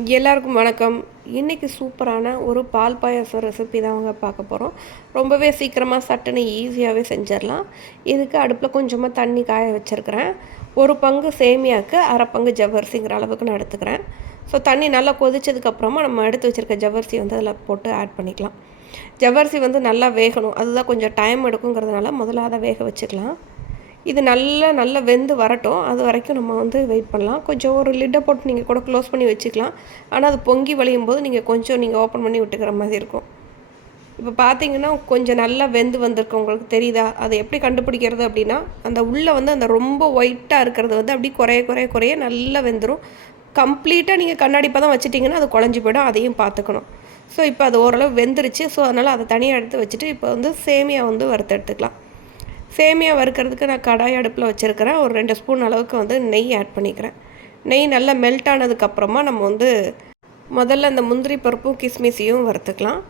எல்லாருக்கும் வணக்கம். இன்றைக்கி சூப்பரான ஒரு பால் பாயாசம் ரெசிபி தான் அவங்க பார்க்க போகிறோம் ரொம்பவே சீக்கிரமாக சட்டுன்னு ஈஸியாகவே செஞ்சிடலாம். இதுக்கு அடுப்பில் கொஞ்சமாக தண்ணி காய வச்சுருக்கிறேன். ஒரு பங்கு சேமியாவுக்கு அரை பங்கு ஜவ்வரிசிங்கிற அளவுக்கு நான் எடுத்துக்கிறேன். ஸோ தண்ணி நல்லா கொதிச்சதுக்கப்புறமா நம்ம எடுத்து வச்சுருக்க ஜவ்வரிசி வந்து அதில் போட்டு ஆட் பண்ணிக்கலாம். ஜவ்வரிசி வந்து நல்லா வேகணும். அதுதான் கொஞ்சம் டைம் எடுக்குங்கிறதுனால முதல்ல அதை வேக வச்சுக்கலாம் இது நல்லா நல்லா வெந்து வரட்டும். அது வரைக்கும் நம்ம வந்து வெயிட் பண்ணலாம். கொஞ்சம் ஒரு லிட்டை போட்டு நீங்கள் கூட க்ளோஸ் பண்ணி வச்சுக்கலாம். ஆனால் அது பொங்கி வழியும் போது நீங்கள் கொஞ்சம் நீங்கள் ஓப்பன் பண்ணி விட்டுக்கிற மாதிரி இருக்கும். இப்போ பார்த்தீங்கன்னா கொஞ்சம் நல்லா வெந்து வந்திருக்கு. உங்களுக்கு தெரியுதா? அதை எப்படி கண்டுபிடிக்கிறது அப்படின்னா அந்த உள்ளே வந்து அந்த ரொம்ப ஒயிட்டாக இருக்கிறது வந்து அப்படி குறைய குறைய குறைய நல்லா வெந்துடும் கம்ப்ளீட்டாக நீங்கள் கண்ணாடி தான் வச்சுட்டிங்கன்னா அது குழஞ்சி போயிடும். அதையும் பார்த்துக்கணும் ஸோ இப்போ அது ஓரளவு வெந்துருச்சு. ஸோ அதனால் அதை தனியாக எடுத்து வச்சுட்டு இப்போ வந்து சேமியா வந்து வறுத்து எடுத்துக்கலாம். சேமியா வறுக்கிறதுக்கு நான் கடாய் அடுப்பில் வச்சுருக்கிறேன். ஒரு ரெண்டு ஸ்பூன் அளவுக்கு வந்து நெய் ஆட் பண்ணிக்கிறேன். நெய் நல்லா மெல்ட் ஆனதுக்கப்புறமா நம்ம வந்து முதல்ல அந்த முந்திரி பருப்பும் கிஸ்மிஸையும் வறுத்துக்கலாம்.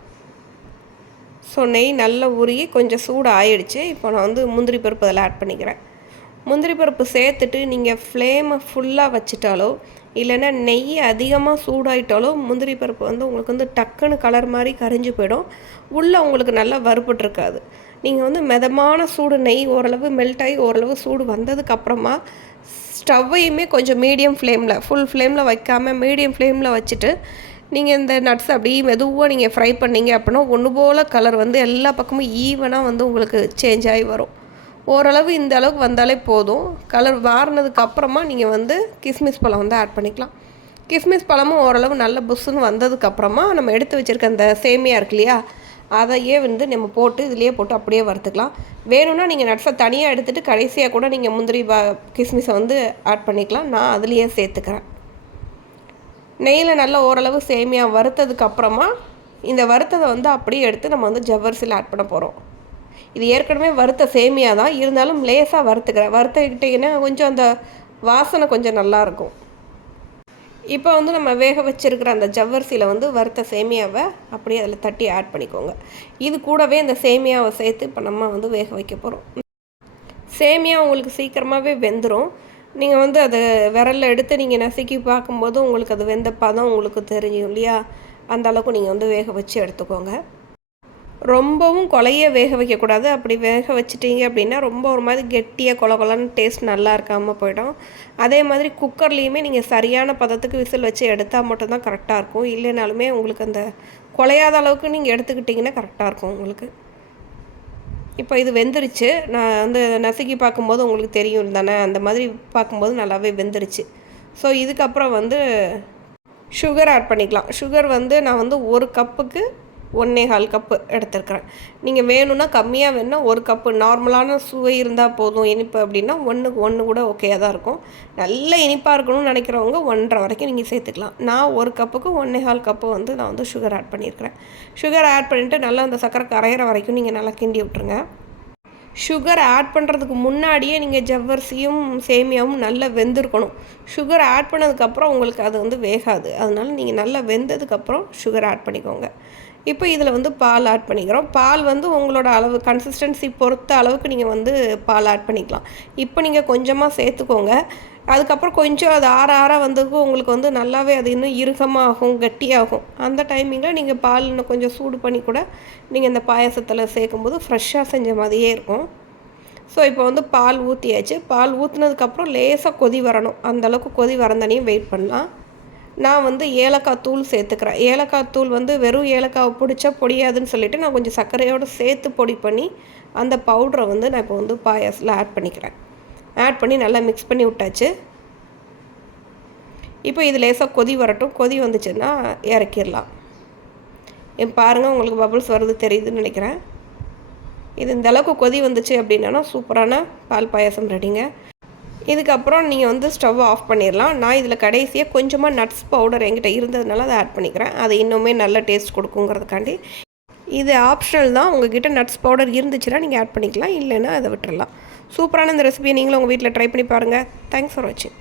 ஸோ நெய் நல்லா உருகி கொஞ்சம் சூடு ஆயிடுச்சு. இப்போ நான் வந்து முந்திரி பருப்பு அதில் ஆட் பண்ணிக்கிறேன். முந்திரி பருப்பு சேர்த்துட்டு நீங்கள் ஃப்ளேமை ஃபுல்லாக வச்சுட்டாலோ இல்லைன்னா நெய் அதிகமாக சூடாயிட்டாலோ முந்திரி பருப்பு வந்து உங்களுக்கு வந்து டக்குன்னு கலர் மாதிரி கரிஞ்சு போயிடும். உள்ளே உங்களுக்கு நல்லா வறுப்பட்டுருக்காது நீங்கள் வந்து மிதமான சூடு நெய் ஓரளவு மெல்ட் ஆகி ஓரளவு சூடு வந்ததுக்கப்புறமா ஸ்டவ்வையுமே கொஞ்சம் மீடியம் ஃப்ளேமில் ஃபுல் ஃப்ளேமில் வைக்காமல் மீடியம் ஃப்ளேமில் வச்சுட்டு நீங்கள் இந்த நட்ஸ் அப்படியே மெதுவாக நீங்கள் ஃப்ரை பண்ணீங்க அப்படின்னா ஒன்று போல் கலர் வந்து எல்லா பக்கமும் ஈவனாக வந்து உங்களுக்கு சேஞ்ச் ஆகி வரும். ஓரளவு இந்த அளவுக்கு வந்தாலே போதும். கலர் வாரினதுக்கப்புறமா நீங்கள் வந்து கிஸ்மிஸ் பழம் வந்து ஆட் பண்ணிக்கலாம். கிஸ்மிஸ் பழமும் ஓரளவு நல்ல புஷ்ஷுன்னு வந்ததுக்கப்புறமா நம்ம எடுத்து வச்சுருக்க அந்த சேமியா இருக்கு இல்லையா அதையே வந்து நம்ம போட்டு இதுலேயே போட்டு அப்படியே வறுத்துக்கலாம். வேணும்னா நீங்கள் நட்ஸை தனியாக எடுத்துகிட்டு கடைசியாக கூட நீங்கள் முந்திரி பா கிஸ்மிஸை வந்து ஆட் பண்ணிக்கலாம். நான் அதுலேயே சேர்த்துக்கிறேன். நெய்யில் நல்லா ஓரளவு சேமியா வறுத்ததுக்கப்புறமா இந்த வறுத்ததை வந்து அப்படியே எடுத்து நம்ம வந்து ஜவ்வரிசியில் ஆட் பண்ண போகிறோம் இது ஏற்கனவே வறுத்த சேமியா தான் இருந்தாலும் லேசாக வறுத்துக்கிறேன். வறுத்துக்கிட்டிங்கன்னா கொஞ்சம் அந்த வாசனை கொஞ்சம் நல்லாயிருக்கும் இப்போ வந்து நம்ம வேக வச்சுருக்கிற அந்த ஜவ்வரிசியில் வந்து வறுத்த சேமியாவை அப்படியே அதில் தட்டி ஆட் பண்ணிக்கோங்க. இது கூடவே இந்த சேமியாவை சேர்த்து இப்போ நம்ம வந்து வேக வைக்க போகிறோம் சேமியா உங்களுக்கு சீக்கிரமாகவே வெந்துடும் நீங்கள் வந்து அதை விரலில் எடுத்து நீங்கள் நசுக்கி பார்க்கும்போது உங்களுக்கு அது வெந்த பதம் உங்களுக்கு தெரியும் இல்லையா? அந்த அளவுக்கு நீங்கள் வந்து வேக வச்சு எடுத்துக்கோங்க. ரொம்பவும் கொலைய வேக வைக்கக்கூடாது. அப்படி வேக வச்சிட்டிங்க அப்படின்னா ரொம்ப ஒரு மாதிரி கெட்டியாக கொல கொலன்னு டேஸ்ட் நல்லா இருக்காமல் போயிடும். அதே மாதிரி குக்கர்லேயுமே நீங்கள் சரியான பதத்துக்கு விசில் வச்சு எடுத்தால் மட்டும்தான் கரெக்டாக இருக்கும். இல்லைனாலுமே உங்களுக்கு அந்த கொலையாத அளவுக்கு நீங்கள் எடுத்துக்கிட்டிங்கன்னா கரெக்டாக இருக்கும் உங்களுக்கு. இப்போ இது வெந்துருச்சு. நான் வந்து நசுக்கி பார்க்கும்போது உங்களுக்கு தெரியும் தானே? அந்த மாதிரி பார்க்கும்போது நல்லாவே வெந்துருச்சு. ஸோ இதுக்கப்புறம் வந்து சுகர் ஆட் பண்ணிக்கலாம். சுகர் வந்து நான் வந்து ஒரு கப்புக்கு ஒன்றே கால் கப்பு எடுத்துருக்குறேன். நீங்கள் வேணும்னா கம்மியாக வேணும்னா ஒரு கப்பு நார்மலான சுவை இருந்தால் போதும். இனிப்பு அப்படின்னா ஒன்றுக்கு ஒன்று கூட ஓகேயாக தான் இருக்கும். நல்ல இனிப்பாக இருக்கணும்னு நினைக்கிறவங்க ஒன்றரை வரைக்கும் நீங்கள் சேர்த்துக்கலாம். நான் ஒரு கப்புக்கு ஒன்றே கால் கப்பு வந்து நான் வந்து சுகர் ஆட் பண்ணியிருக்கிறேன். சுகர் ஆட் பண்ணிவிட்டு நல்லா அந்த சக்கரை கரையிற வரைக்கும் நீங்கள் நல்லா கிண்டி விட்ருங்க சுகர் ஆட் பண்ணுறதுக்கு முன்னாடியே நீங்கள் ஜவ்வரிசியும் சேமியாவும் நல்லா வெந்திருக்கணும். சுகர் ஆட் பண்ணதுக்கப்புறம் உங்களுக்கு அது வந்து வேகாது. அதனால் நீங்கள் நல்லா வெந்ததுக்கப்புறம் சுகர் ஆட் பண்ணிக்கோங்க. இப்போ இதில் வந்து பால் ஆட் பண்ணிக்கிறோம். பால் வந்து உங்களோட அளவு கன்சிஸ்டன்சி பொறுத்த அளவுக்கு நீங்கள் வந்து பால் ஆட் பண்ணிக்கலாம். இப்போ நீங்கள் கொஞ்சமாக சேர்த்துக்கோங்க. அதுக்கப்புறம் கொஞ்சம் அது ஆற ஆற வந்ததுக்கு உங்களுக்கு வந்து நல்லாவே அது இன்னும் இறுகமாகும் கட்டியாகும். அந்த டைமிங்கில் நீங்கள் பால் இன்னும் கொஞ்சம் சூடு பண்ணி கூட நீங்கள் இந்த பாயசத்தில் சேர்க்கும்போது ஃப்ரெஷ்ஷாக செஞ்ச மாதிரியே இருக்கும். ஸோ இப்போ வந்து பால் ஊற்றியாச்சு பால் ஊற்றுனதுக்கப்புறம் லேசாக கொதி வரணும். அந்தளவுக்கு கொதி வரந்தனையும் வெயிட் பண்ணலாம். நான் வந்து ஏலக்காய் தூள் சேர்த்துக்கிறேன். ஏலக்காய் தூள் வந்து வெறும் ஏலக்காவை பிடிச்சா பொடியாதுன்னு சொல்லிவிட்டு நான் கொஞ்சம் சர்க்கரையோடு சேர்த்து பொடி பண்ணி அந்த பவுட்ரை வந்து நான் இப்போ வந்து பாயாசில் ஆட் பண்ணிக்கிறேன். ஆட் பண்ணி நல்லா மிக்ஸ் பண்ணி விட்டாச்சு. இப்போ இது லேசாக கொதி வரட்டும். கொதி வந்துச்சுன்னா இறக்கிடலாம். பாருங்கள் உங்களுக்கு பபுள்ஸ் வருது தெரியுதுன்னு நினைக்கிறேன். இது இந்த அளவுக்கு கொதி வந்துச்சு அப்படின்னா சூப்பரான பால் பாயாசம் ரெடிங்க இதுக்கப்புறம் நீங்கள் வந்து ஸ்டவ் ஆஃப் பண்ணிடலாம் நான் இதில் கடைசியாக கொஞ்சமாக நட்ஸ் பவுடர் என்கிட்ட இருந்ததுனால அதை ஆட் பண்ணிக்கிறேன். அது இன்னுமே நல்ல டேஸ்ட் கொடுக்குங்கிறதுக்காண்டி. இது ஆப்ஷனல் தான். உங்ககிட்ட நட்ஸ் பவுடர் இருந்துச்சுன்னா நீங்கள் ஆட் பண்ணிக்கலாம். இல்லைன்னா அதை விட்டுடலாம் சூப்பரான இந்த ரெசிபியை நீங்களும் உங்கள் வீட்டில் ட்ரை பண்ணி பாருங்கள் தேங்க்ஸ் ஃபார் வாட்சிங்